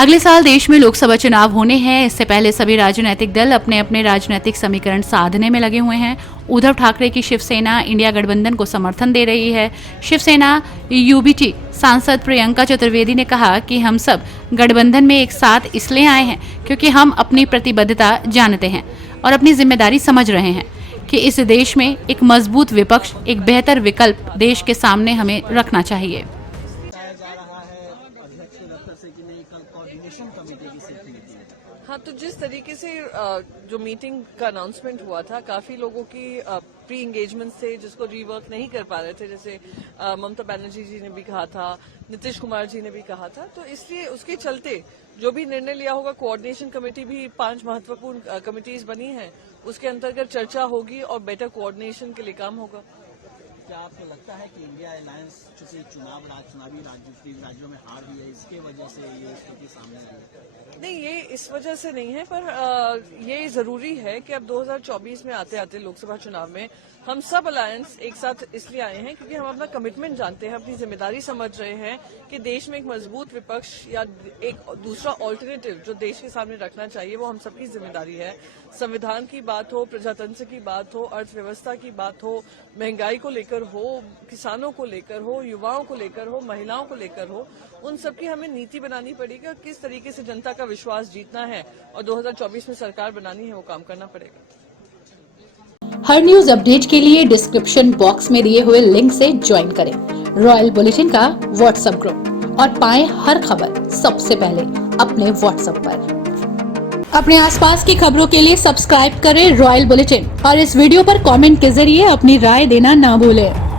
अगले साल देश में लोकसभा चुनाव होने हैं। इससे पहले सभी राजनीतिक दल अपने अपने राजनीतिक समीकरण साधने में लगे हुए हैं। उद्धव ठाकरे की शिवसेना इंडिया गठबंधन को समर्थन दे रही है। शिवसेना यूबीटी सांसद प्रियंका चतुर्वेदी ने कहा कि हम सब गठबंधन में एक साथ इसलिए आए हैं क्योंकि हम अपनी प्रतिबद्धता जानते हैं और अपनी जिम्मेदारी समझ रहे हैं कि इस देश में एक मजबूत विपक्ष, एक बेहतर विकल्प देश के सामने हमें रखना चाहिए। हाँ, तो जिस तरीके से जो मीटिंग का अनाउंसमेंट हुआ था, काफी लोगों की प्री एंगेजमेंट से जिसको रीवर्क नहीं कर पा रहे थे, जैसे ममता बनर्जी जी ने भी कहा था, नीतीश कुमार जी ने भी कहा था, तो इसलिए उसके चलते जो भी निर्णय लिया होगा, कोऑर्डिनेशन कमेटी भी 5 महत्वपूर्ण कमिटीज बनी हैं, उसके अंतर्गत चर्चा होगी और बेटर कोऑर्डिनेशन के लिए काम होगा। क्या आपको लगता है कि इंडिया अलायंस चूंकि चुनावी राज्यों में हार हुई है, इसके वजह से ये स्थिति सामने आई है? नहीं, ये इस वजह से नहीं है, पर ये जरूरी है कि अब 2024 में आते आते लोकसभा चुनाव में हम सब अलायंस एक साथ इसलिए आए हैं क्योंकि हम अपना कमिटमेंट जानते हैं, अपनी जिम्मेदारी समझ रहे हैं कि देश में एक मजबूत विपक्ष या एक दूसरा ऑल्टरनेटिव जो देश के सामने रखना चाहिए, वो हम सबकी जिम्मेदारी है। संविधान की बात हो, प्रजातंत्र की बात हो, अर्थव्यवस्था की बात हो, महंगाई को लेकर हो, किसानों को लेकर हो, युवाओं को लेकर हो, महिलाओं को लेकर हो, उन सबकी हमें नीति बनानी पड़ेगी और किस तरीके से जनता का विश्वास जीतना है और 2024 में सरकार बनानी है, वो काम करना पड़ेगा। हर न्यूज अपडेट के लिए डिस्क्रिप्शन बॉक्स में दिए हुए लिंक से ज्वाइन करें रॉयल बुलेटिन का व्हाट्सएप ग्रुप और पाएं हर खबर सबसे पहले अपने व्हाट्सएप पर। अपने आसपास की खबरों के लिए सब्सक्राइब करें रॉयल बुलेटिन और इस वीडियो पर कमेंट के जरिए अपनी राय देना ना भूलें।